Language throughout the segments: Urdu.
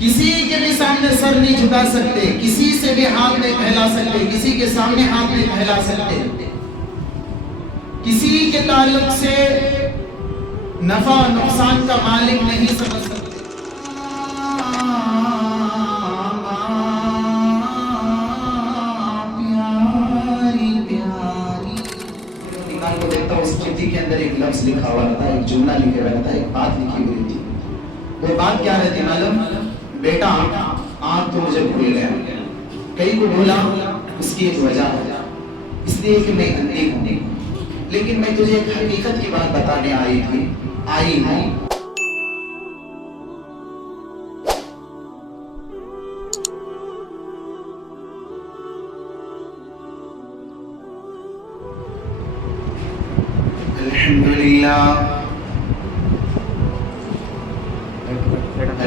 کسی کے بھی سامنے سر نہیں جھکا سکتے، کسی سے بھی ہاتھ نہیں پھیلا سکتے، کسی کے سامنے ہاتھ نہیں پھیلا سکتے، کسی کے تعلق سے نفع و نقصان کا مالک نہیں سمجھ سکتے۔ کو دیکھتا ہوں، اس چٹھی کے اندر ایک لفظ لکھا ہوا رہتا ہے، ایک جملہ لکھا رہتا ہے، ایک بات لکھی ہوئی تھی۔ وہ بات کیا رہتی معلوم؟ بیٹا آنکھ تو مجھے بھول گیا، کئی کو بولا، اس کی ایک وجہ ہے، اس لیے کہ میں اندھی ہوں، لیکن میں تجھے ایک حقیقت کی بات بتانے آئی ہوں۔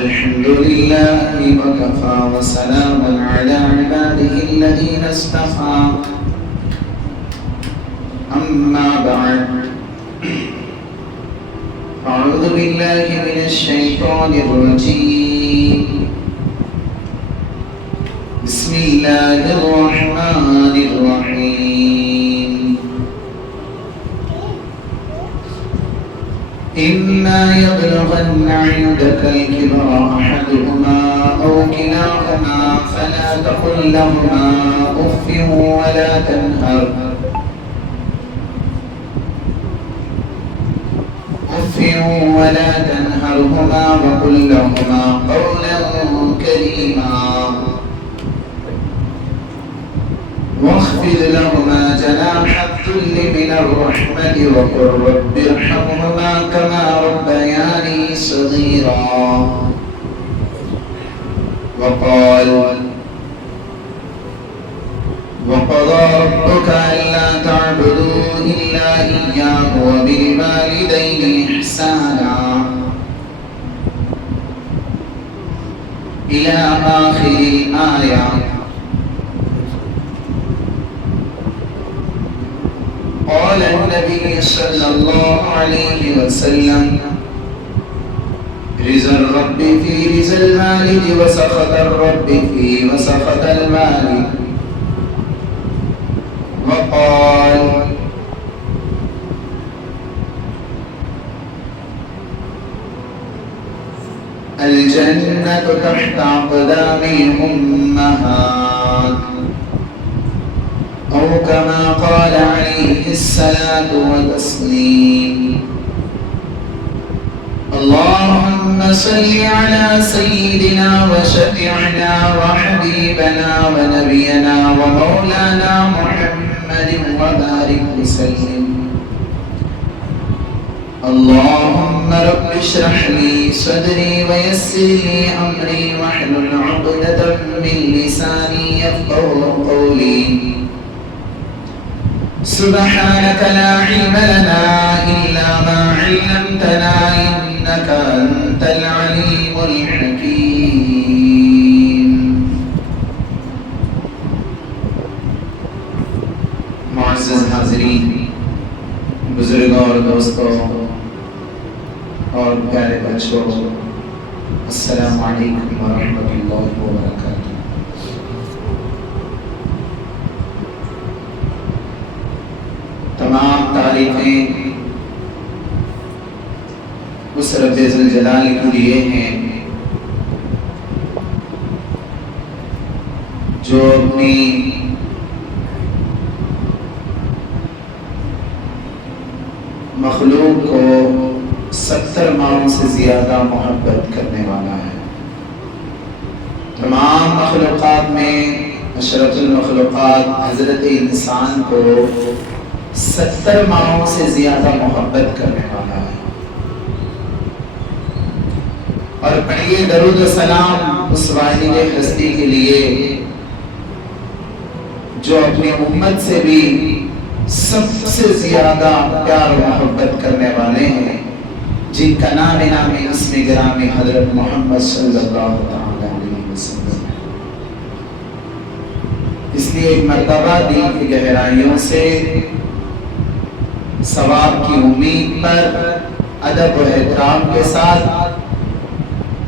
الحمدللہ وکفا وسلام علی عباده الذین اصطفى اما بعد اعوذ باللہ من الشیطان الرجیم بسم اللہ الرحمن الرحیم إما يبلغن عندك الكبر أحدهما أو كلاهما فلا تقل لهما أف ولا تنهرهما وقل لهما قولا كريما واخفض لهما جناح الذل من الرحمة وقل رب ارحمهما كما ربياني صغيرا وقضى ربك ألا تعبدوا إلا إياه وبالوالدين إحسانا إلى آخر الآية۔ قال النبي صلى الله عليه وسلم رضا الرب في رضا الوالد وسخط الرب في وسخط الوالد وقال الجنة تحت أقدام الأمهات أو كما قال عليه الصلاة والتسليم۔ اللهم صل على سيدنا وشفيعنا وحبيبنا ونبينا ومولانا محمد وبارك وسلم۔ اللهم رب اشرح لي صدري ويسر لي أمري واحلل عقدة من لساني يفقهوا قولي۔ سبحانك لا علم لنا إلا ما علمتنا إنك أنت العليم الحكيم۔ معزز حاضرین، بزرگوں اور دوستوں اور پیارے بچوں، السلام علیکم ورحمۃ اللہ وبرکاتہ۔ تمام تعریفیں اس رب ذوالجلال کے لیے ہیں جو اپنی مخلوق کو 70 ماؤں سے زیادہ محبت کرنے والا ہے۔ تمام مخلوقات میں اشرف المخلوقات حضرت انسان کو 70 ماؤں سے زیادہ محبت کرنے والا ہے۔ اور پڑھیے درود و سلام اس واحد ہستی کے لیے جو اپنی امت سے بھی سب سے زیادہ پیار و محبت کرنے والے ہیں، جن کا نام اسم گرامی حضرت محمد صلی اللہ علیہ وسلم۔ اس لیے ایک مرتبہ دین کی گہرائیوں سے ثواب کی امید پر ادب و احترام کے ساتھ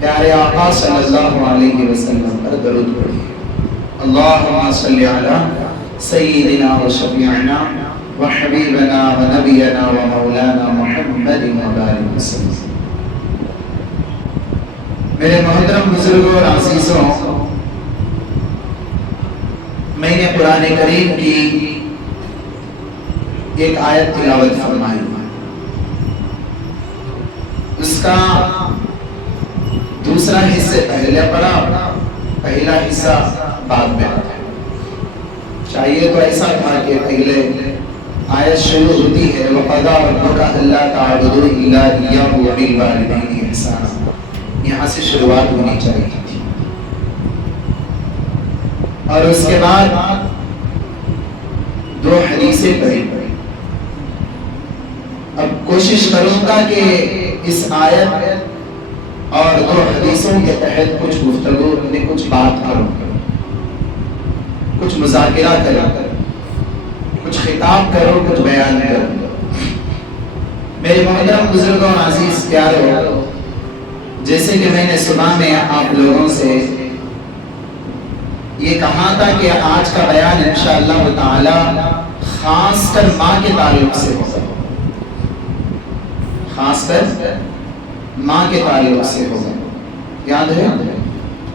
پیارے آقا صلی اللہ علیہ وسلم پر درود پڑھیے۔ اللہم صلی علی سیدنا و شفیعنا و حبیبنا و نبینا و مولانا محمد و بارک وسلم۔ میرے محترم بزرگوں اور عزیزوں، میں نے قرآن کریم کی ایک آیت تلاوت فرمائی، اس کا دوسرا حصہ پہلے پڑھا، پہلا حصہ بعد میں پڑھا۔ چاہیے تو ایسا تھا کہ پہلے آیت شروع ہوتی ہے وَقَضَىٰ رَبُّكَ أَلَّا تَعْبُدُوا إِلَّا إِيَّاهُ وَبِالْوَالِدَيْنِ إِحْسَانًا، یہاں سے شروعات ہونی چاہیے تھی، اور اس کے بعد دو حدیثیں پڑھی۔ اب کوشش کروں گا کہ اس آیت اور دو حدیثوں کے تحت کچھ گفتگو میں کچھ بات کروں، کچھ مذاکرہ کروں، کچھ خطاب کروں، کچھ بیان کروں۔ میرے محترم بزرگوں اور عزیز پیارو، جیسے کہ میں نے صبح میں آپ لوگوں سے یہ کہا تھا کہ آج کا بیان انشاءاللہ تعالی خاص کر ماں کے تعلق سے ہوگا، خاص کر ماں کے تعلق سے ہوگا۔ یاد ہے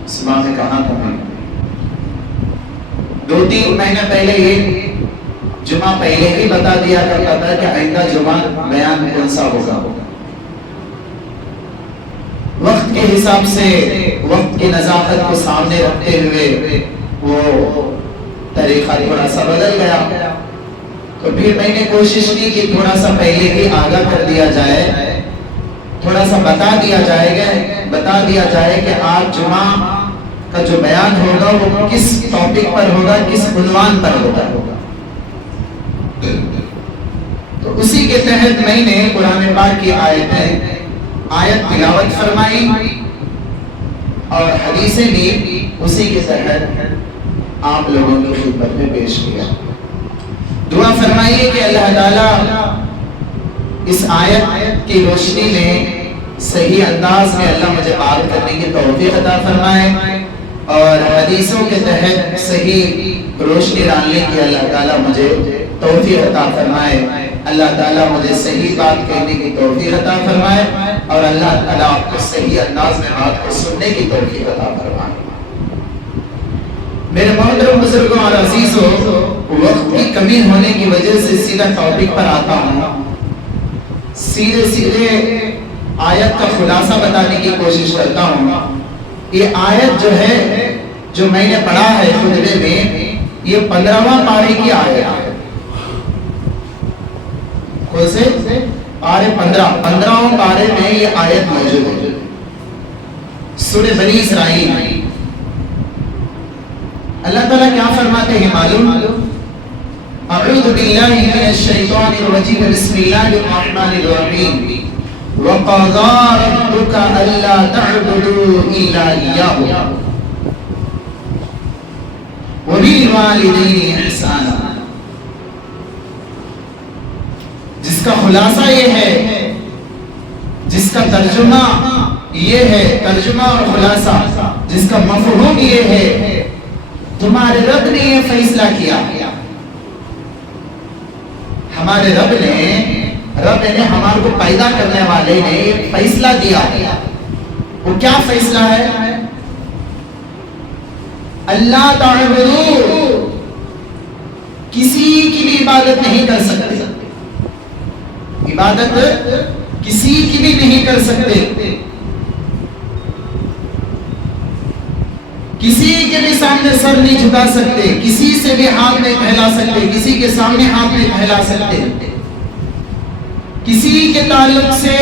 صبح میں کہا تھا میں 2-3 مہینے پہلے یہ جمعہ پہلے ہی بتا دیا کرتا تھا کہ آئندہ جمعہ بیان کون سا ہوگا۔ وقت کے حساب سے، وقت کی نزاکت کو سامنے رکھتے ہوئے وہ طریقہ تھوڑا سا بدل گیا، تو پھر میں نے کوشش کی کہ تھوڑا سا پہلے ہی آگاہ کر دیا جائے، تھوڑا سا بتا دیا جائے کہ آج جمعہ کا جو بیان ہوگا وہ کس ٹاپک پر ہوگا، کس عنوان پر ہوگا۔ تو اسی کے تحت میں نے قرآن پاک کی آیت تلاوت فرمائی اور حدیثیں بھی اسی کے تحت آپ لوگوں کی خدمت میں پیش کیا۔ دعا فرمائیے کہ اللہ تعالیٰ اس آیت کی روشنی میں صحیح انداز میں اللہ مجھے بات کرنے کی توفیق عطا فرمائے، اور حدیثوں کے تحت صحیح روشنی ڈالنے کی اللہ تعالیٰ مجھے توفیق عطا فرمائے۔ اللہ تعالیٰ مجھے صحیح بات کہنے کی توفیق عطا فرمائے، اور اللہ تعالیٰ آپ کو صحیح انداز میں بات کو سننے کی توفیق عطا فرمائے۔ میرے محترم بزرگوں اور عزیزوں، وقت کی کمی ہونے کی وجہ سے سیدھا ٹاپک پر آتا ہوں، سیدھے آیت کا خلاصہ بتانے کی کوشش کرتا ہوں۔ یہ آیت جو ہے، جو میں نے پڑھا ہے خطبے میں، یہ 15واں پارے کی آیت ہے۔ کون سے پارے؟ 15واں پارے میں یہ آیت موجود ہے، سورہ بنی اسرائیل۔ اللہ تعالیٰ کیا فرماتے ہیں معلوم؟ اعوذ باللہ من الشیطان الرجیم، بسم اللہ الرحمن الرحیم، وَقَضَىٰ رَبُّكَ أَلَّا تَعْبُدُوا إِلَّا إِيَّاهُ وَبِالْوَالِدَيْنِ إِحْسَانًا۔ جس کا خلاصہ یہ ہے، جس کا ترجمہ یہ ہے، ترجمہ اور خلاصہ، جس کا مفہوم یہ ہے، تمہارے رب نے یہ فیصلہ کیا، ہمارے رب نے ہمارے کو پیدا کرنے والے نے ایک فیصلہ دیا۔ وہ کیا فیصلہ ہے؟ اللہ تعبدو، کسی کی بھی عبادت نہیں کر سکتے، عبادت کسی کی بھی نہیں کر سکتے، کسی کے بھی سامنے سر نہیں جھکا سکتے، کسی سے بھی ہاتھ نہیں پھیلا سکتے، کسی کے سامنے ہاتھ نہیں پھیلا سکتے، کسی کے تعلق سے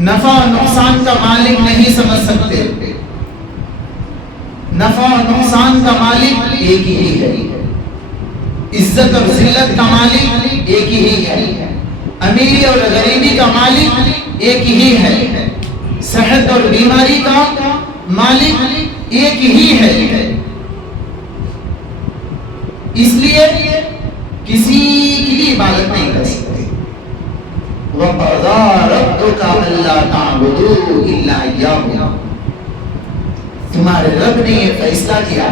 نفع و نقصان کا مالک نہیں سمجھ سکتے۔ نفع و نقصان کا مالک ایک ہی ہے، عزت اور ذلت کا مالک ایک ہی ہے، امیری اور غریبی کا مالک ایک ہی ہے، صحت اور بیماری کا مالک ایک ہی ہے۔ اس لیے کسی کی بھی عبادت نہیں کر سکتے، وَقَضَى رَبُّكَ أَلَّا تَعْبُدُوا إِلَّا إِيَّاهُ. تمہارے رب نے یہ فیصلہ کیا.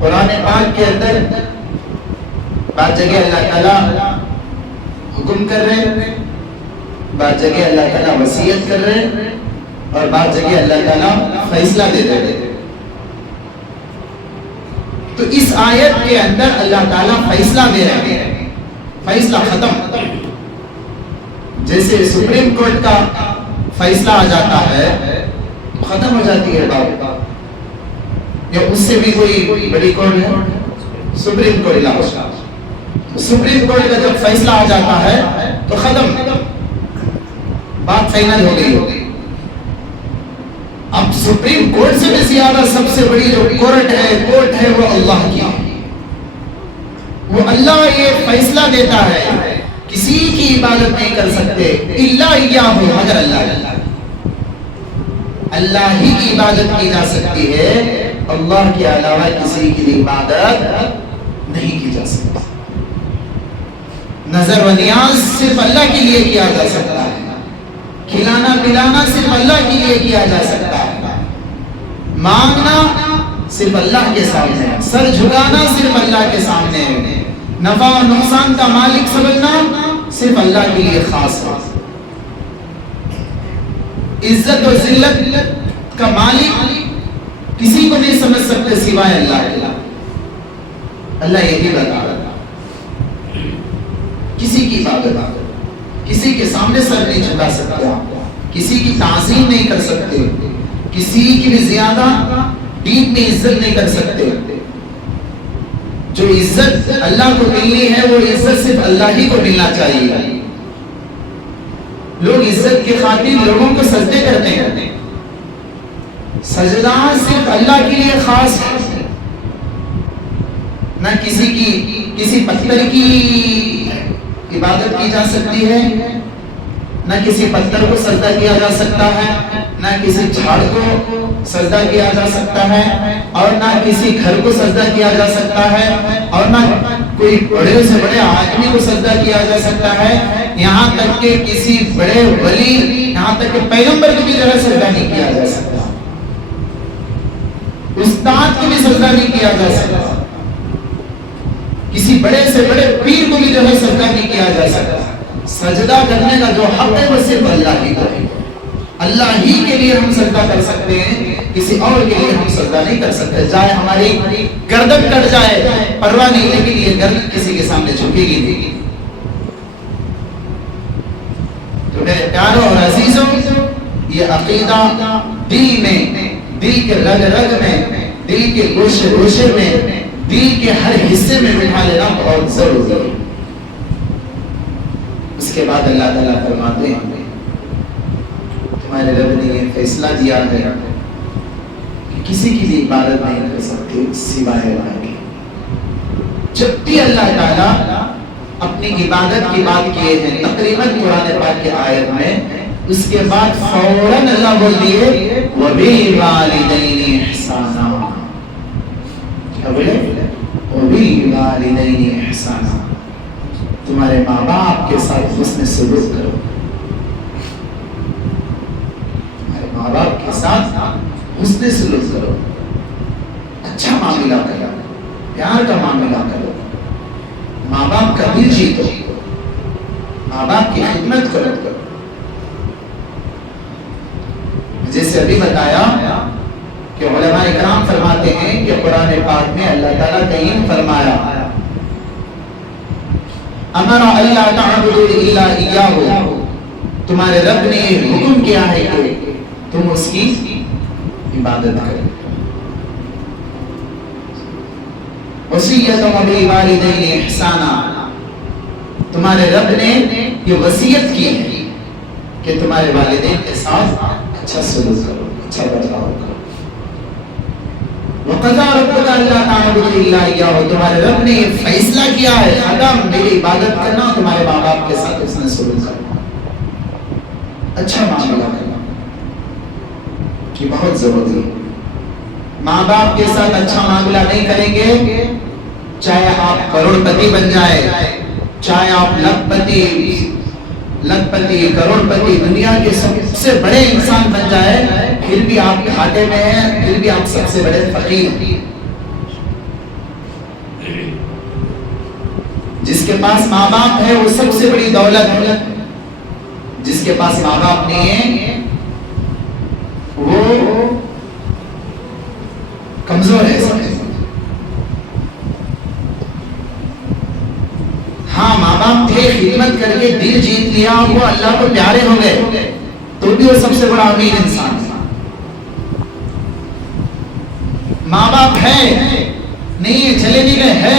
قرآن پاک کے اندر بعض جگہ اللہ تعالیٰ حکم کر رہے ہیں، بعض جگہ اللہ تعالیٰ وصیت کر رہے ہیں، اور بعض جگہ اللہ تعالیٰ فیصلہ دے رہے ہیں. تو اس آیت کے اندر اللہ تعالیٰ فیصلہ دے رہے ہیں. فیصلہ ختم. جیسے سپریم کورٹ کا فیصلہ آ جاتا ہے تو ختم ہو جاتی ہے بات. یا اس سے بھی کوئی بڑی کورٹ ہے سپریم کورٹ علاقہ. سپریم کورٹ کا جب فیصلہ آ جاتا ہے تو ختم، بات فائنل ہو گئی. اب سپریم کورٹ سے بھی زیادہ سب سے بڑی جو کورٹ ہے وہ اللہ کی. وہ اللہ یہ فیصلہ دیتا ہے کسی کی عبادت نہیں کر سکتے الا اياه، مگر اللہ ہی کی عبادت کی جا سکتی ہے. اللہ کے علاوہ کسی کی عبادت نہیں کی جا سکتی. نظر و نیاز صرف اللہ کے لیے کیا جا سکتا ہے. کھلانا پلانا صرف اللہ کے لیے کیا جا سکتا ہے. مانگنا صرف اللہ کے سامنے ہے. سر جھکانا صرف اللہ کے سامنے ہے. نفع و نقصان کا مالک سمجھنا صرف اللہ کے لیے خاص ہے. عزت و ذلت کا مالک کسی کو نہیں سمجھ سکتے سوائے اللہ کے. اللہ یہی بتا رہا کسی کی عبادت، کسی کے سامنے سر نہیں جھکا سکتا، کسی کی تعظیم نہیں کر سکتے، کسی کی بھی زیادہ دین میں عزت نہیں کر سکتے. جو عزت اللہ کو ملنی ہے وہ عزت صرف اللہ ہی کو ملنا چاہیے. لوگ عزت کی خاطر لوگوں کو سجدے کرتے ہیں. سجدہ صرف اللہ کے لیے خاص ہے. نہ کسی پتھر کی عبادت کی جا سکتی ہے، نہ کسی پتھر کو سجدہ کیا جا سکتا ہے، نہ کسی جھاڑ کو سجدہ کیا جا سکتا ہے، اور نہ کسی گھر کو سجدہ کیا جا سکتا ہے، اور نہ کوئی بڑے سے بڑے آدمی کو سجدہ کیا جا سکتا ہے. یہاں تک کہ کسی بڑے ولی، یہاں تک کہ پیغمبر کو بھی جو ہے سجدہ نہیں کیا جا سکتا. استاد کو بھی سجدہ نہیں کیا جا سکتا. کسی بڑے سے بڑے پیر کو بھی جو ہے سجدہ نہیں کیا جا سکتا. سجدہ کرنے کا جو حق ہے وہ صرف اللہ ہی کا ہے. اللہ ہی کے لیے ہم سجدہ کر سکتے ہیں، کسی اور کے لیے ہم سجدہ نہیں کر سکتے. چاہے ہماری گردن کٹ جائے پرواہ نہیں، لیکن یہ گردن کسی کے سامنے جھکے گی نہیں. تو میرے پیاروں اور عزیزوں، یہ عقیدہ دل میں، دل کے رگ رگ میں، دل کے گوشے گوشے میں، دل کے ہر حصے میں بٹھا لینا بہت ضروری ہے. اس کے بعد اللہ تعالیٰ فرماتے ہیں تمہارے رب نے یہ فیصلہ دیا ہے کہ کسی کی بھی عبادت نہیں کر سکتے سوائے اللہ کے. جب بھی اللہ تعالیٰ اپنی عبادت کی بات کیے ہیں تقریباً قرآن پاک کی آیت میں، اس کے بعد فوراً اللہ بول دیے وَبِالْوَالِدَيْنِ إِحْسَانًا. کیا بولے؟ وَبِالْوَالِدَيْنِ إِحْسَانًا. تمہارے ماں باپ کے ساتھ حسن سلوک کرو. تمہارے ماں باپ کے ساتھ حسن سلوک کرو، اچھا معاملہ کرو، پیار کا معاملہ کرو. ماں باپ کا دل جیتو، ماں باپ کی خدمت کرو. جیسے ابھی بتایا کہ علماء اکرام فرماتے ہیں کہ قرآن پاک میں اللہ تعالیٰ کہیں فرمایا امر اللہ تعبدوا الا اياه. تمہارے رب نے حکم کیا ہے کہ تم اس کی عبادت کرو. وصیۃ بالوالدین احسانا. تمہارے رب نے یہ وصیت کی ہے کہ تمہارے والدین کے ساتھ اچھا سلوک کرو، اچھا برتاؤ کرو. وَقَضَى رَبُّكَ أَلَّا تَعْبُدُوا إِلَّا إِيَّاهُ. تمہارے رب نے یہ فیصلہ کیا ہے ختم، میری عبادت کرنا، تمہارے ماں باپ کے ساتھ اس نے سلوک کرنا، اچھا معاملہ کرنا. یہ بہت ضروری ہے. ماں باپ کے ساتھ اچھا معاملہ نہیں کریں گے، چاہے آپ کروڑ پتی بن جائے، چاہے آپ لکھپتی کروڑ پتی دنیا کے سب سے بڑے انسان بن جائے پھر بھی آپ گھاٹے میں ہیں، پھر بھی آپ سب سے بڑے فقیر ہیں۔ جس کے پاس ماں باپ ہے وہ سب سے بڑی دولت ہے، جس کے پاس ماں باپ نہیں ہے وہ کمزور ہے۔ ہاں ماں باپ تھے، خدمت کر کے دل جیت لیا، وہ اللہ کو پیارے ہو گئے تو بھی وہ سب سے بڑا امیر انسان ہے۔ ماں باپ ہے نہیں ہے، چلے نہیں گئے ہے،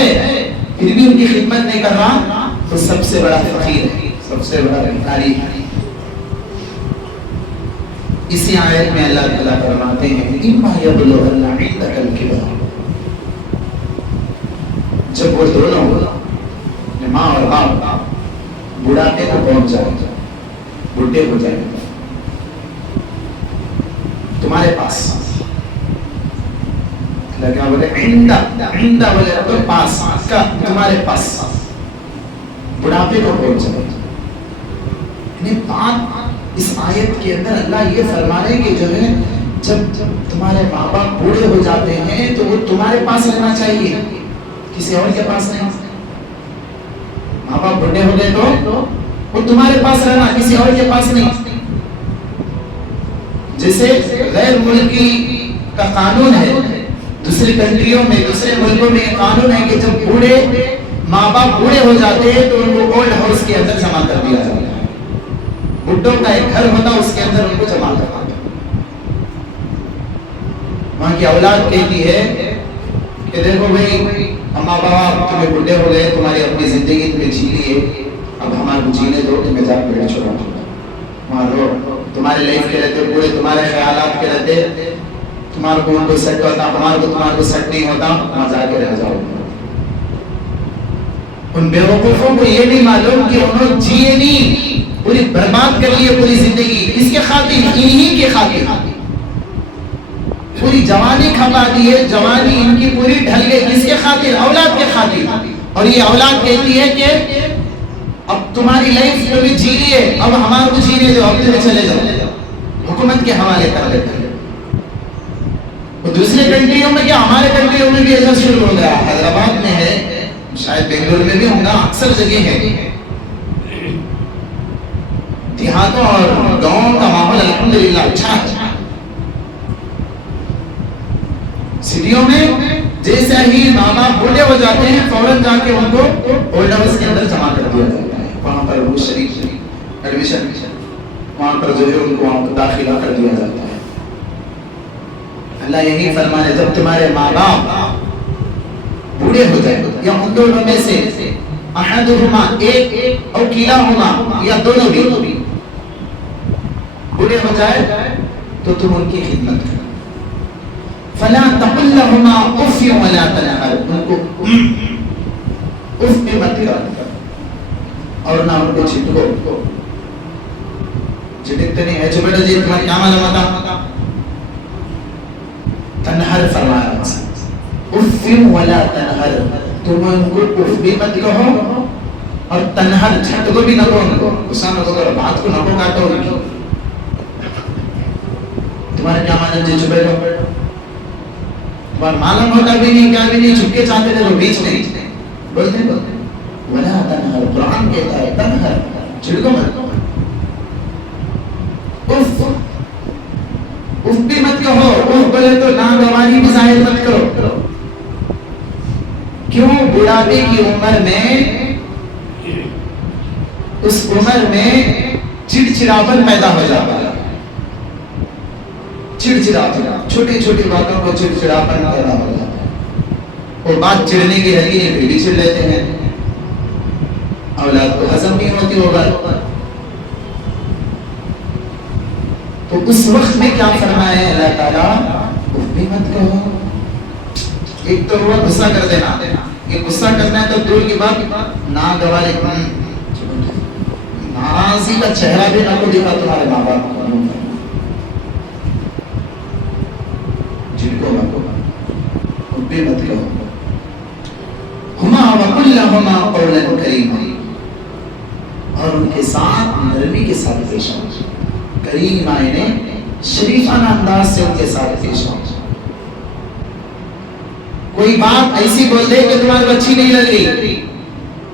پھر بھی ان کی خدمت نہیں کر رہا تو سب سے بڑا فقیر ہے، سب سے بڑا بھکاری ہے۔ اسی آیت میں اللہ تعالیٰ فرماتے ہیں اِمَّا يَبْلُغَنَّ عِندَكَ الْكِبَرَ، جب وہ دونوں ماں اور باپ بڑھاپے کو پہنچ جائے، بڈھے ہو جائے تمہارے پاس، کیا بولے عندہ بولے تو پاس کا، تمہارے پاس بڑھاپے کو پہنچ جائے۔ یعنی بات اس آیت کے اندر اللہ یہ فرما رہے کہ جو ہے جب تمہارے ماں باپ بوڑھے ہو جاتے ہیں تو وہ تمہارے پاس رہنا چاہیے، کسی اور کے پاس نہیں۔ ماں باپ بوڑھے ہو گئے تو وہ تمہارے پاس رہنا، کسی اور کے پاس نہیں۔ جیسے غیر ملکی کا قانون ہے، دوسری کنٹریوں میں، دوسرے ملکوں میں یہ قانون ہے کہ جب بوڑھے ماں باپ بوڑھے ہو جاتے ہیں تو ان کو اولڈ ہاؤس کے اندر جمع کر دیا جاتا ہے۔ بڈھوں کا ایک گھر ہوتا ہے، اس کے اندر ان کو جمع کرنا ہے۔ وہاں کی اولاد کہتی ہے کہ دیکھو بھائی ماں باپ تمہیں بڈھے ہو گئے، تمہاری اپنی زندگی تمہیں جی لیے، اب ہمارے کو جینے دو کہ میں جا کے بیٹھ چھوڑا وہاں رہو، تمہارے لائف کے رہتے پورے، تمہارے خیالات کے رہتے، تمہارے کو ان کو سیٹ ہوتا، تمہارے کو سیٹ نہیں ہوتا، وہاں جا کے رہ جاؤ۔ ان بیوقوفوں کو یہ نہیں معلوم کہ انہوں جیے نہیں، پوری برباد کر لیے پوری زندگی، اس کے خاطر، انہی کے خاطر پوری جوانی کھپا دی ہے، جوانی ان کی پوری ڈھل گئی، کس کے خاطر؟ اولاد کے خاطر۔ اور یہ اولاد کہتی ہے کہ اب تمہاری لائف کو بھی جی لیے، اب ہمارے کو جینے دو، اب تمہیں چلے جاؤ، حکومت کے حوالے کر دیتے ہیں۔ دوسرے کنٹریوں میں کیا، ہمارے کنٹریوں میں بھی ایسا شروع ہو گیا، حیدرآباد میں ہے، شاید بنگلور میں بھی ہوگا، اکثر جگہ ہے۔ دیہاتوں اور گاؤں کا ماحول الحمدللہ اچھا ہے۔ سٹیوں میں جیسے ہی ماں باپ بوڑھے ہو جاتے ہیں فوراً جا کے ان کو اولڈ ہاؤس کے اندر جمع کر دیا جاتا ہے، وہاں پر وہ شریف ایڈمیشن، وہاں پر جو ہے ان کو وہاں پر داخلہ کر دیا جاتا ہے۔ اللہ یہی فرمانے جب تمہارے ماں باپ بوڑھے ہو جائے یا ان دونوں میں سے احدہما، ایک او کلاہما، یا دونوں بھی بوڑھے ہو جائے تو تم ان کی خدمت کرو۔ فلا تقل لهما اف ولا تنهر، ان کو اف بھی مت کرو اور نہ ان کو چھٹکو، چھٹکتے نہیں ہے، بیٹا جی تمہاری کیا معلوم ہوتا، تنہر فرمایا اف ولا تنہر، تم ان کو اف بھی مت کہو اور تنہر جھٹکو بھی نہ کرو، ان کو غصہ نہ کرو، بات کو نہ کاٹو ان کی۔ تمہارے کیا معلوم جی چھپے رہو، معلوم ہوتا بھی نہیں، کیا بھی نہیں، چھپکے چاہتے تھے تو بیچ نہیں بولتے ولا تنہر، قرآن کہتا ہے تنہر، چھڑکو مت، اف اف بھی مت کہو، اف بولے تو ناگواری بھی ظاہر مت کرو۔ کیوں؟ بڑھاپے کی عمر میں، اس عمر میں چڑچڑاپن پیدا ہو جاتا ہے، چڑچڑاپن، چھوٹی چھوٹی باتوں کو چڑچڑاپن پیدا ہو جاتا ہے، اور بات چڑھنے کی رہتی ہے پھر بھی چڑھ لیتے ہیں، اولاد کو ہضم نہیں ہوتی ہوگا۔ تو اس وقت میں کیا فرمایا ہے اللہ تعالیٰ، اف بھی مت کہو۔ ایک تو وہ غصہ کر دینا، یہ غصہ کرنا ہے تو دور کی بات، ناگواری، ناراضی کا چہرہ بھی نہ کو دکھا تمہارے ماں باپ کو، جن کو اف بھی مت کہو۔ ہما وقل لهما قولا کریما، اور ان کے ساتھ نرمی کے ساتھ پیش آؤ. کریم آئینے شریفانہ انداز سے ان کے ساتھ پیش آؤ. کوئی بات ایسی بول دے کہ تمہاری اچھی نہیں لگ رہی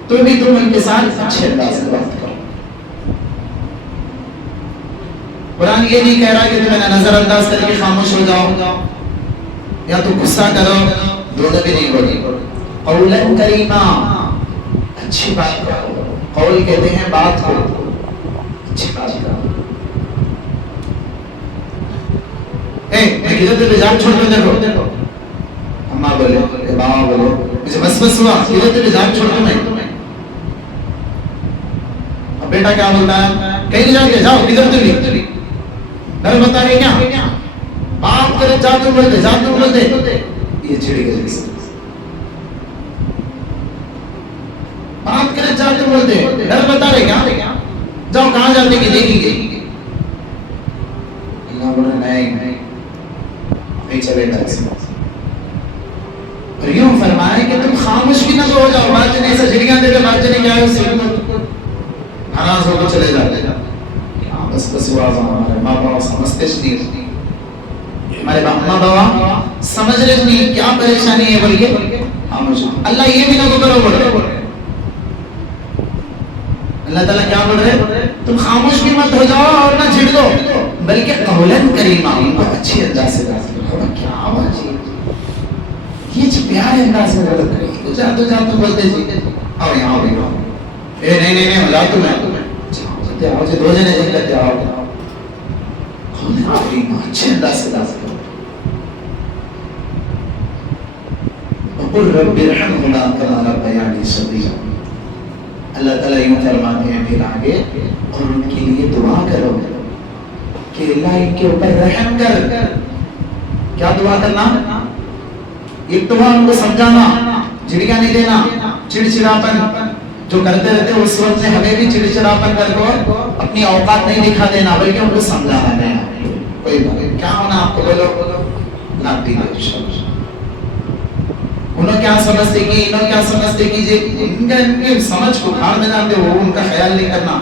تو بھی تم ان کے ساتھ اچھے انداز سے بات کرو. قرآن یہ نہیں کہہ رہا کہ تمہیں نظر انداز کر کے خاموش ہو جاؤ یا تو غصہ کرو، دونوں بھی نہیں بولی. قولا کریما، اچھی بات کرو. قول کہتے ہیں بات کو، اچھی بات کرو. میں کدھر تیرے جان چھوڑ کر دیکھو، اماں بولے بابا بولے مجھے بس ہوا کدھر تیرے جان چھوڑ کر. میں اب بیٹا کیا بولتا ہے، کہیں جا کے جاؤ کدھر تیری ڈر بتا رہے کیا، بات کرے جا تو بولتے یہ چھڑی گئی. بات کرے جا تو بولتے ڈر بتا رہے کیا، جاؤ کہاں جاتے کہ دیکھی گئی. اللہ بولے نہیں چلے گا. اور یوں فرمائے کہ تم خاموش بھی نہ ہو جاؤ. بات نہیں ایسا جھڑیاں دے کے بات نہیں کیا ہے اس سے ناراض ہو کے چلے جاتے. بس ہمارے ماں باپ سمجھتے نہیں، ہمارے ماں باپ سمجھ رہے نہیں کیا پریشانی ہے بلکہ خاموش. اللہ یہ بھی نہ کرو بول رہے، اللہ تعالیٰ کیا بول رہے، تم خاموش بھی مت ہو جاؤ اور نہ چھڑ دو بلکہ قولاً کریما، ان کو اچھی انداز سے بات کرو. کیا آواز ہے یہ جو پیارے انداز میں غلط کریں. تو جا تو بولتے جی آؤ یہاں آؤ یہاں. نہیں لا تو میں آؤ جی دو جنے جن لیتے آؤ. اچھے انداز سے بات کرو. وقل رب ارحمهما كما ربياني صغيرا. اللہ تعالیٰ یوں فرماتے ہیں پھر آگے اور ان کے لیے دعا کرو کہ اللہ ان کے اوپر رحم کر. کیا دعا کرنا، ایک تو ان کو سمجھانا، جھڑیاں نہیں دینا، چڑچڑاپن جو کرتے رہتے اس وقت سے ہمیں بھی چڑچڑاپن کر کو اپنی اوقات نہیں دکھا دینا بلکہ ان کو سمجھانا دینا. کوئی بات کیا ہونا آپ کو بولو ناپی انہوں کیا سمجھتے کہ انہوں کیا سمجھتے کہ ان کے سمجھ کو کھاڑ میں جانتے وہ ان کا خیال نہیں کرنا.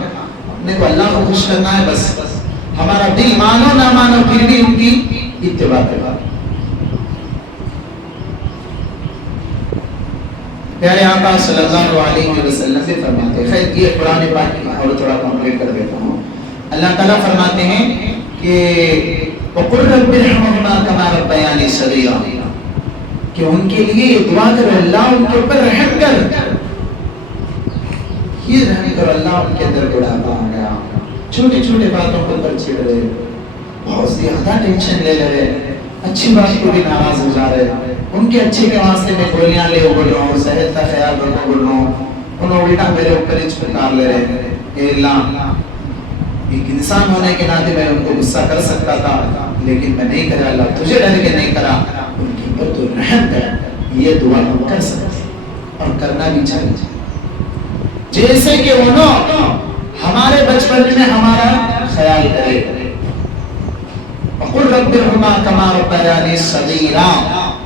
اپنے کو اللہ کو خوش کرنا ہے بس. ہمارا دل مانو نہ مانو پھر بھی ان کی اتباع کرنا. پیارے آقا صلی اللہ علیہ وسلم سے فرماتے ہیں، خیر یہ قرآن پاک کی اور تھوڑا کمپلیٹ کر دیتا ہوں. اللہ تعالیٰ فرماتے ہیں کہ وَقُلْ رَبِّ ارْحَمْهُمَا كَمَا رَبَّيَانِي صَغِيرًا، کہ ان کے لیے یہ دعا کرو اللہ ان کے اوپر رحم کر. یہ رحم کرو اللہ ان کے اندر بڑھاپا آ گیا، چھوٹی چھوٹی باتوں کو پر چھڑ رہے، بہت زیادہ ٹینشن لے رہے، اچھی بات کو بھی ناراض ہو جا رہے. ان کے اچھے کے واسطے میں گولیاں لے بول رہا ہوں، صحت کا خیال رکھو بول رہا ہوں، انہوں الٹا میرے اوپر ہی چھپکار لے رہے. اے اللہ ایک انسان ہونے کے ناطے میں ان کو غصہ کر سکتا تھا لیکن میں نہیں کرا. اللہ تجھے ڈر کے نہیں کرا، ان کے اوپر تو رحم کر. یہ دعا ہم کر سکتے اور کرنا بھی چاہیے. جیسے کہ انہوں ہمارے بچپن میں ہمارا خیال کرے. وَقُلْ رَبِّ ارْحَمْهُمَا كَمَا رَبَّيَانِي صَغِيرًا.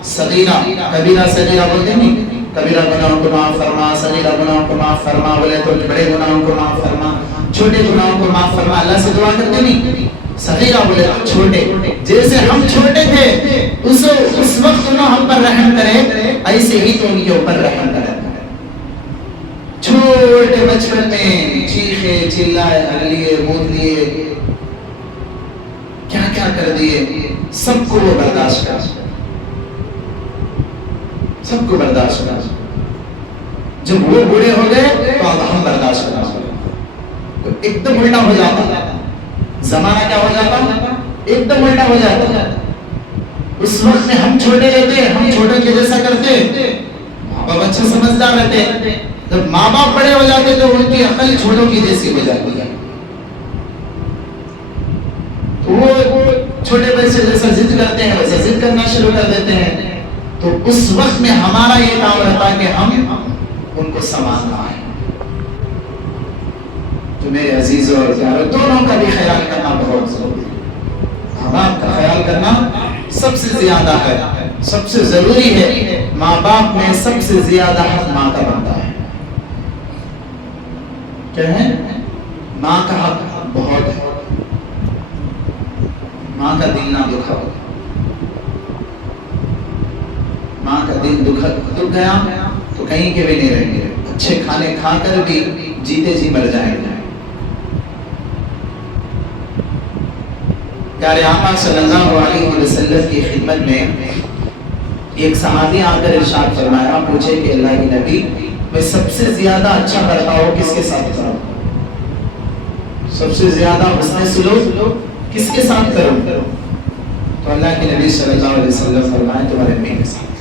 صغیرہ کبیرہ صغیرہ بولتے نہیں، کبیرہ گناہوں کو معاف فرما، صغیرہ گناہوں کو معاف فرما. بولے تو بڑے گناہوں کو معاف فرما، چھوٹے گناہوں کو معاف فرما. اللہ سے دعا کرتے نہیں. صغیرہ بولے تو چھوٹے، جیسے ہم چھوٹے تھے اس وقت انہوں ہم پر رحم کرے ایسے ہی تو ان کے اوپر رحم کرے. چھوٹے بچپن میں چیخے چلائے ہلیے مود لیے کیا کیا کر دیے، سب کو وہ برداشت کر، سب کو برداشت کر. جب وہ بوڑھے ہو گئے تو اب ہم برداشت کرنا. ایک دم الٹا ہو جاتا زمانہ، کیا ہو جاتا ایک دم الٹا ہو جاتا. اس وقت میں ہم چھوٹے رہتے، ہم چھوٹے کے جیسا کرتے، ماں باپ اچھا سمجھدار رہتے. جب ماں باپ بڑے ہو جاتے تو ان کی عقل چھوٹوں کی جیسی ہو جاتی ہے. وہ چھوٹے بچے جیسا ضد کرتے ہیں ویسا ضد کرنا شروع کر دیتے ہیں. تو اس وقت میں ہمارا یہ کام رہتا ہے کہ ہم ان کو سنبھالنا ہے. تو میرے عزیزوں اور پیاروں دونوں کا بھی خیال کرنا بہت ضروری ہے. ماں باپ کا خیال کرنا سب سے زیادہ ہے، سب سے ضروری ہے. ماں باپ میں سب سے زیادہ حق ماں کا بنتا ہے. کیا ہے ماں کا حق بہت ہے، ماں کا دل نہ دکھاؤ، ماں کا دل دکھ گیا تو کہیں کے بھی نہیں رہیں گے، اچھے کھانے کھا کر بھی جیتے جی مر جائیں گے۔ پیارے آقا صلی اللہ علیہ وسلم کی خدمت میں ایک صحابی آ کر ارشاد فرمایا، پوچھے کہ اللہ کے نبی میں سب سے زیادہ اچھا برتاؤ کس کے ساتھ کروں، سب سے زیادہ حسن سلوک کس کے ساتھ کروں؟ تو اللہ کے نبی صلی اللہ علیہ وسلم فرمائے تمہارے امی کے ساتھ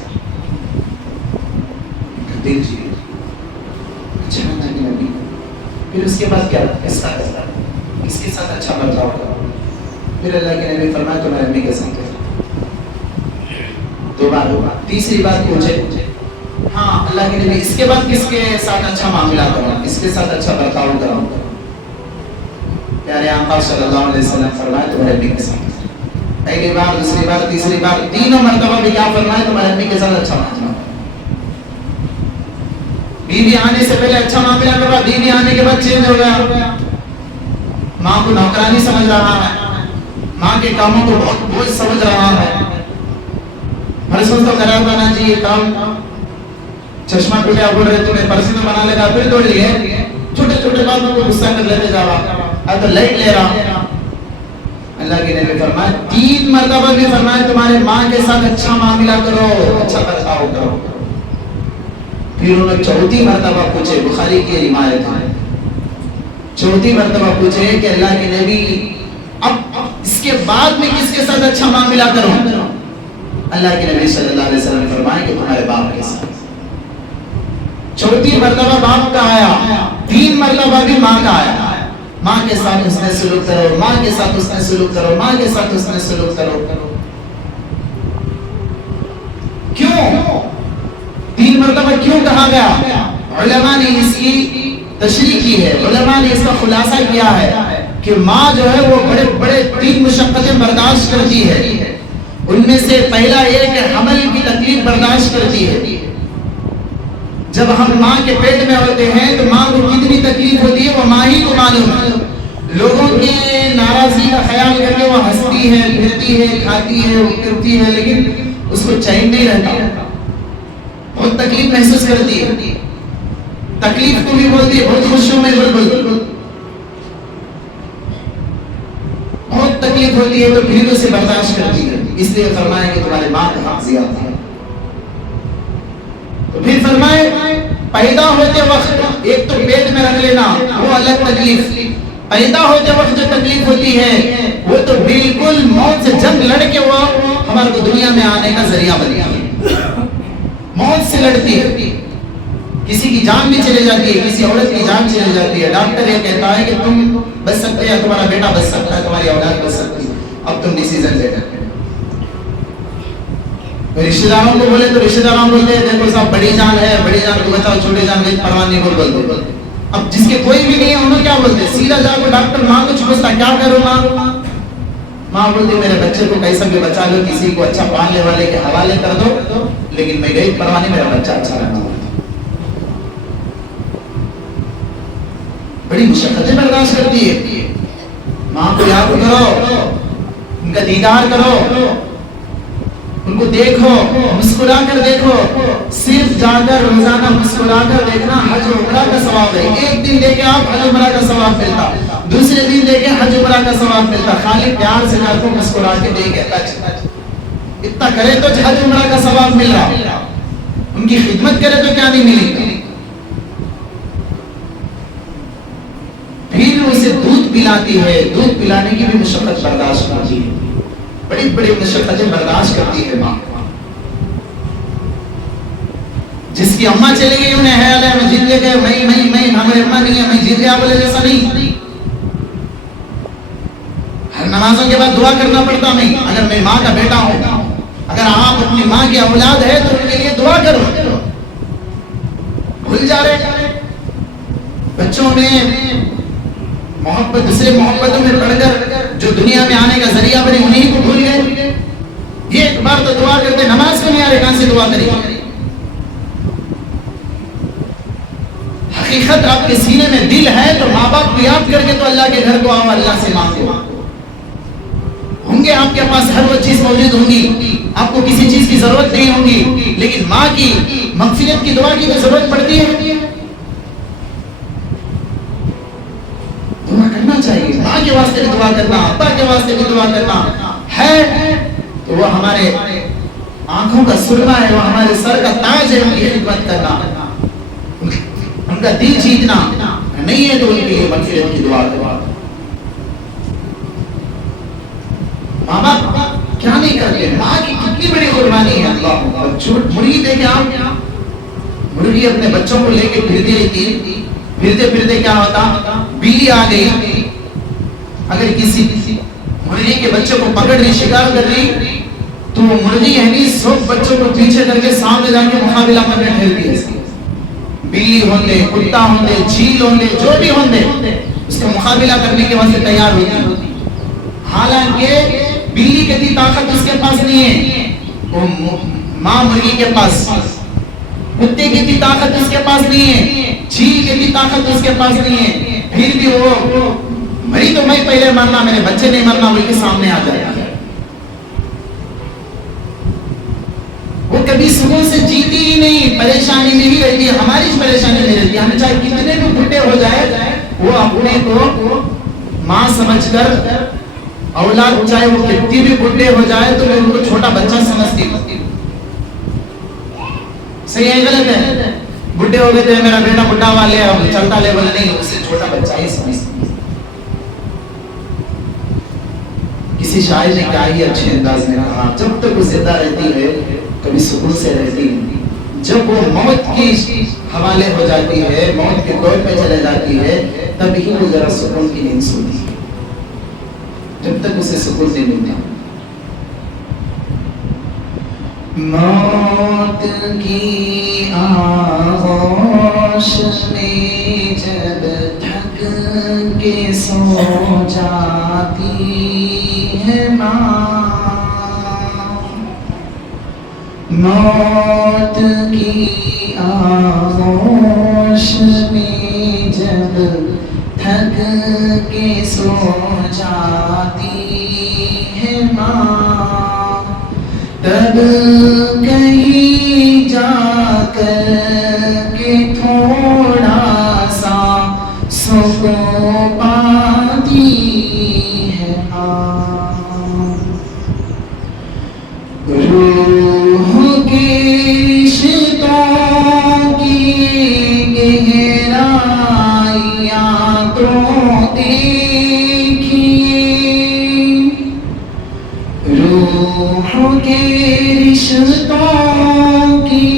دیکھیے۔ اچھا اللہ کے نبی، پھر اس کے بعد کیا؟ اس کے ساتھ اچھا برتاؤ کرو۔ پھر اللہ کے نبی فرمائے تمہارے امی کے ساتھ کرو۔ دو بار ہوگا، تیسری بات پوچھے، ہاں اللہ کے نبی اس کے بعد کس کے ساتھ اچھا معاملہ کروں، اس کے ساتھ اچھا برتاؤ کروں؟ پیارے آقا صلی اللہ علیہ وسلم فرمائے تمہارے امی کے ساتھ۔ پہلی بار، دوسری بار، تیسری بار، تینوں مرتبہ بھی کیا فرمائے؟ تمہارے امی کے ساتھ اچھا معاملہ۔ بیوی آنے سے پہلے اچھا معاملہ کروا، بیوی آنے کے بعد چینج ہو گیا، ماں کو نوکرانی سمجھ رہا ہے، ماں کے کاموں کو بہت بوجھ سمجھ رہا ہے۔ پرسوں تو کرا تھا نا جی یہ کام، چشمہ ٹوٹیا بول رہے تمہیں پرسوں تو بنا لگا، پھر توڑ لیے، چھوٹے چھوٹے باتوں کو غصہ کر لیتے جا رہا، اب تو لائٹ لے رہا۔ اللہ کے نبی فرمائے، تین مرتبہ بھی فرمائے تمہارے ماں کے ساتھ اچھا معاملہ کرو، اچھا برتاؤ کرو۔ پھر انہوں نے چوتھی مرتبہ پوچھے، بخاری کی روایت ہے، چوتھی مرتبہ پوچھے کہ اللہ کے نبی اب اس کے بعد میں کس کے ساتھ اچھا معاملہ کروں؟ اللہ کے نبی صلی اللہ علیہ وسلم فرمائے کہ تمہارے باپ کے ساتھ۔ چوتھی مرتبہ باپ کا آیا، تین مرتبہ بھی ماں کا آیا، ماں کے ساتھ اس نے سلوک کرو، ماں کے ساتھ اس نے سلوک کرو، ماں کے ساتھ اس نے سلوک کرو۔ کیوں تین مرتبہ کیوں کہا گیا؟ علماء نے اس کی تشریح کی ہے، علماء نے اس کا خلاصہ کیا ہے کہ ماں جو ہے وہ بڑے بڑے تین مشقتیں برداشت کرتی ہے، ان میں سے پہلا یہ کہ حمل کی تکلیف برداشت کرتی ہے۔ جب ہم ماں کے پیٹ میں ہوتے ہیں تو ماں کو کتنی تکلیف ہوتی ہے وہ ماں ہی کو معلوم ہے۔ لوگوں کے ناراضی کا خیال کر کے وہ ہنستی ہے، پھرتی ہے، کھاتی ہے، کرتی ہے، لیکن اس کو چین نہیں رہتا، بہت تکلیف محسوس کرتی ہے، تکلیف کو بھی بولتی ہے بہت خوشیوں میں بہت تکلیف ہوتی ہے تو پھر اسے برداشت کرتی ہے۔ اس لیے فرمائے کہ تمہارے ماں کا حق زیادہ ہے۔ تو پھر فرمائے پیدا ہوتے وقت ایک تو پیٹ میں رکھ لینا وہ الگ تکلیف، پیدا ہوتے وقت جو تکلیف ہوتی ہے وہ تو بالکل موت سے جنگ لڑ کے وہ ہمارے کو دنیا میں آنے کا ذریعہ بن گیا، موت سے لڑتی ہے، کسی کی جان بھی چلے جاتی ہے، کسی عورت کی جان چلے جاتی ہے، ڈاکٹر یہ کہتا ہے کہ تم بچ سکتے ہیں، تمہارا بیٹا بچ سکتا ہے، تمہاری اولاد بچ سکتی ہے، اب تم ڈیسیزن لے کر رشتہ داروں کو بولے تو رشتہ داروں بولتے ہیں دیکھو صاحب بڑی جان ہے، بڑی جان کو بچاؤ، چھوٹی جان کی پرواہ نہیں بولتے۔ اب جس کے کوئی بھی نہیں ہے انہوں کیا بولتے؟ سیدھا جا کو ڈاکٹر ماں کو پوچھتا کیا کروں ماں بولتی میرے بچے کو کیسا بھی بچا لو، کسی کو اچھا پالنے والے کے حوالے کر دو، لیکن میں گئی پرواہ نہیں، میرا بچہ اچھا رہنا۔ بڑی مشقتیں برداشت کرتی ہے، ماں کو یاد کرو، ان کا دیدار کرو، ان کو دیکھو، مسکرا کر دیکھو، صرف جا کر روزانہ مسکرا کر دیکھنا حج عمرہ کا ثواب ہے۔ ایک دن لے کے آپ حج عمرہ کا ثواب ملتا، دوسرے دن لے کے حج عمرہ کا ثواب ملتا، خالی پیار سے جا کو مسکرا کے دیکھے اتنا کرے تو حج عمرہ کا ثواب مل رہا، ان کی خدمت کرے تو کیا نہیں ملے گا۔ پھر اسے دودھ پلاتی ہے، دودھ پلانے کی بھی مشقت برداشت کرتی ہے، بڑی بڑی مشقتیں برداشت کرتی ہے ماں۔ جس کی اماں چلی گئی انہیں خیال ہے میں جیت گئے، میں ہماری اماں نہیں ہے، میں جیت گیا بولے جیسا نہیں، ہر نمازوں کے بعد دعا کرنا پڑتا میں، اگر میں ماں کا بیٹا ہوں، اگر آپ اپنی ماں کی اولاد ہے تو ان کے لیے دعا کرو۔ بھول جا رہے بچوں میں محبت، دوسرے محبتوں میں پڑھ کر جو دنیا میں آنے کا ذریعہ بنے انہیں کو بھول گئے۔ یہ ایک بار تو دعا کرتے، نماز کو نہیں آ رہے، کہاں سے دعا کریں؟ حقیقت آپ کے سینے میں دل ہے تو ماں باپ کو یاد کر کے تو اللہ کے گھر کو آؤ، اللہ سے مانگو. ہوں گے آپ کے پاس ہر وہ چیز موجود ہوں گی، آپ کو کسی چیز کی ضرورت نہیں ہوگی، لیکن ماں کی مغفرت کی دعا کی تو ضرورت پڑتی ہے. دعا کرنا چاہیے، ماں کے واسطے بھی دعا کرنا، ابا کے واسطے بھی دعا کرنا ہے تو وہ ہمارے آنکھوں کا سرما ہے، وہ ہمارے سر کا تاج ہے. ان کی خدمت کرنا، ان کا دل جیتنا نہیں ہے تو ان کے لیے مغفرت کی دعا کرنا. ماں باپ کیا نہیں کرتے، ماں کی کتنی بڑی قربانی ہے. مرغی دیکھیں آپ، مرغی اپنے بچوں کو لے کے پھرتی رہتی ہے، پھرتے پھرتے کیا ہوتا، بلی آ گئی، اگر کسی مرغی کے بچے کو پکڑ رہی، شکار کر رہی تو مرغی یعنی سب بچوں کو پیچھے کر کے سامنے جا کے مقابلہ کرنے ٹھہرتی ہے. بلی ہوندے، کتا ہوندے، چیل ہوندے، جو بھی ہوندے اس کا مقابلہ کرنے کے واسطے تیار ہوتی. حالانکہ بلی کی طاقت اس کے پاس نہیں ہے، وہ ماں مرغی کے پاس. کتے کی طاقت اس کے پاس نہیں ہے، چیل کی طاقت اس کے پاس نہیں ہے، پھر بھی وہ مری تو میں پہلے مرنا، میرے بچے نہیں مرنا بول کے سامنے آ جائے. وہ کبھی سکون سے جیتی ہی نہیں، پریشانی میں ہی رہتی ہے. ہماری پریشانی میں رہتی ہے. ہمیں چاہے کتنے بھی بڈھے ہو جائے، وہ اپنے کو ماں سمجھ کر، اولاد چاہے وہ کتنی بھی بڈھے ہو جائے تو وہ ان کو چھوٹا بچہ سمجھتی. صحیح ہے غلط ہے؟ بڈھے ہو گئے تھے، میرا بیٹا بڈھا والے چلتا لیول نہیں، اسے چھوٹا بچہ ہی سمجھتی. کسی شاعر نے کہا ہی اچھے انداز میں کہا، جب تک وہ زندہ رہتی ہے کبھی سکون سے رہتی ہے، جب وہ موت کی حوالے ہو جاتی ہے، موت کے دور پہ چلے جاتی ہے، تب ہی وہ ذرا سکون کی نیند سوتی ہے. جب تک اسے سکون نہیں ملتا. موت کی آغوش میں جب تھک کے سو جاتی ہے ماں، موت کی آغوش میں جب تھک کے سو جاتی ہے ماں، تب کہیں جا کر کے تھوڑا سا سکون پاتی ہے ماں. روح کے رشتوں کی گہرائیاں تو دیکھیے، روح کے رشتوں کی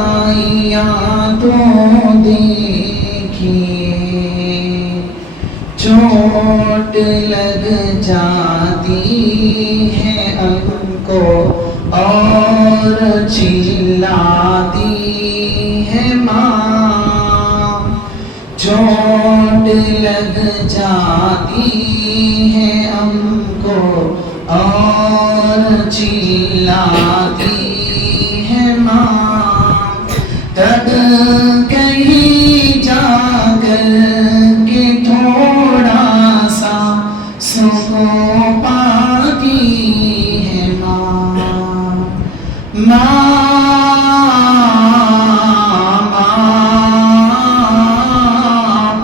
گہرائیاں تو دیکھیے، چوٹ لگ جاتی ہے ان کو اور چلاتی ہے ماں، چوٹ لگ جاتی ہے ان کو اور چلاتی ہے ماں، تب کہیں جا کر کے تھوڑا سا سکون پاتی ہے ماں.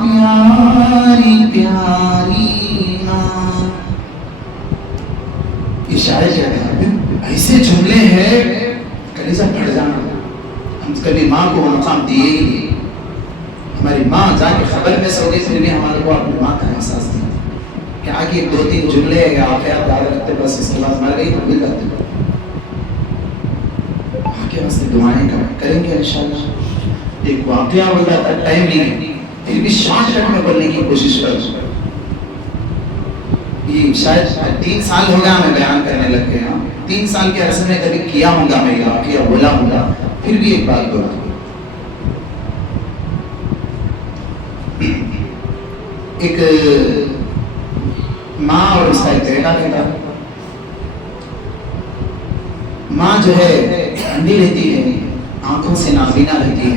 پیاری پیاری ماں. یہ شاعر کیا ہے، ایسے جملے ہیں کلیجہ پھٹ جانا. ہم کبھی ماں کو مقام دیے ہی نہیں. ہماری ماں جا کے خبر میں سو گئی، پھر بھی ہمارے کو اپنی ماں کا احساس دیا کہ آگے 2-3 جملے یا واقعات یاد رکھتے، بس اس کے بعد مر گئی تو بھول جاتے. ماں کے واسطے دعائیں کریں گے انشاءاللہ. ایک واقعہ ہو جاتا ہے، ٹائم نہیں ہے، پھر بھی شارٹ کٹ میں بولنے کی کوشش کرو. یہ شاید 3 سال ہو گیا میں بیان کرنے لگ گیا. 3 سال کے عرصے میں کبھی کیا ہوں گا میں یہ واقعہ بولا ہوں گا، پھر بھی ایک بات بولا. ایک ماں اور اس کا ایک بیٹا تھا. ماں جو ہے اندھی رہتی ہے، آنکھوں سے نابینا رہتی ہے.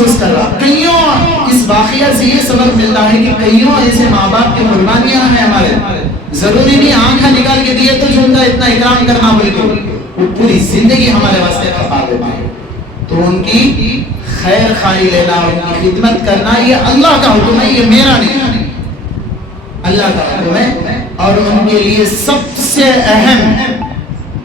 افسوس کر رہا. کئیوں اس واقعہ سے یہ سبق ملتا ہے کہ کئیوں ایسے ماں باپ کی قربانیاں ہیں ہمارے. ضروری نہیں آنکھیں نکال کے دیے تو جو ان کا اتنا اکرام کرنا بلکہ وہ پوری زندگی ہمارے واسطے کھپا دیتے ہیں. تو ان کی خیر خواہی لینا، ان کی خدمت کرنا، یہ اللہ کا حکم ہے، یہ میرا نہیں، اللہ کا حکم ہے. اور ان کے لیے سب سے اہم،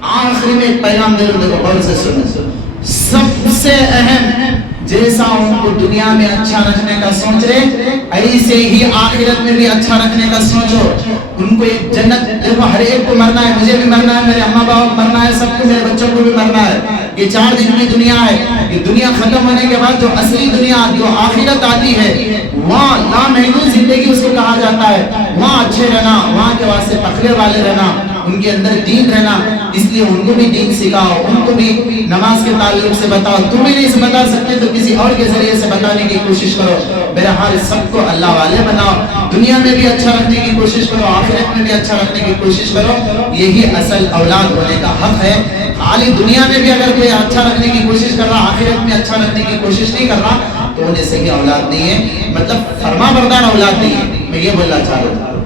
آخری میں ایک پیغام دے دوں، غور سے سنو. سب سے اہم، جیسا ان کو دنیا میں اچھا رکھنے کا سوچ رہے ایسے ہی آخرت میں بھی اچھا رکھنے کا سوچو. ان کو ایک جنت، دیکھو ہر ایک کو مرنا ہے، مجھے بھی مرنا ہے، میرے اماں باپ کو مرنا ہے، سب کو، میرے بچوں کو بھی مرنا ہے. یہ 4 دن کی دنیا ہے. یہ دنیا ختم ہونے کے بعد جو اصلی دنیا، جو آخرت آتی ہے، وہاں لامحدود زندگی اس کو کہا جاتا ہے. وہاں اچھے رہنا، وہاں کے واسطے تقوی والے رہنا، ان کے اندر دین رہنا. اس لیے ان کو بھی دین سکھاؤ، ان کو بھی نماز کے تعلق سے بتاؤ. تم بھی نہیں بتا سکتے تو کسی اور کے ذریعے سے بتانے کی کوشش کرو. بہرحال سب کو اللہ والے بناؤ. دنیا میں بھی اچھا رکھنے کی کوشش کرو، آخرت میں بھی اچھا رکھنے کی کوشش کرو. یہی اصل اولاد ہونے کا حق ہے. خالی دنیا میں بھی اگر کوئی اچھا رکھنے کی کوشش کر رہا، آخرت میں اچھا رکھنے کی کوشش نہیں کر رہا، تو انہیں صحیح اولاد نہیں ہے، مطلب فرما بردار اولاد نہیں ہے. میں یہ بولنا چاہ رہا ہوں.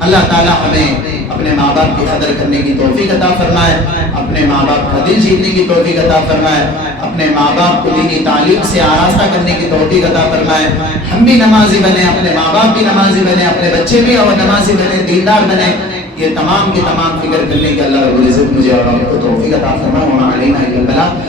اللہ تعالیٰ ہمیں اپنے ماں باپ کی قدر کرنے کی توفیق عطا فرمائے، اپنے ماں باپ کا دل جیتنے کی توفیق عطا فرمائے، اپنے ماں باپ کو دینی تعلیم سے آراستہ کرنے کی توفیق عطا فرمائے. ہم بھی نمازی بنے، اپنے ماں باپ بھی نمازی بنے، اپنے بچے بھی اور نمازی بنے، دیندار بنے. یہ تمام کی تمام فکر کرنے کی اللہ رب العزت مجھے اور آپ کو توفیق عطا فرمائے. وما علینا الا البلاغ.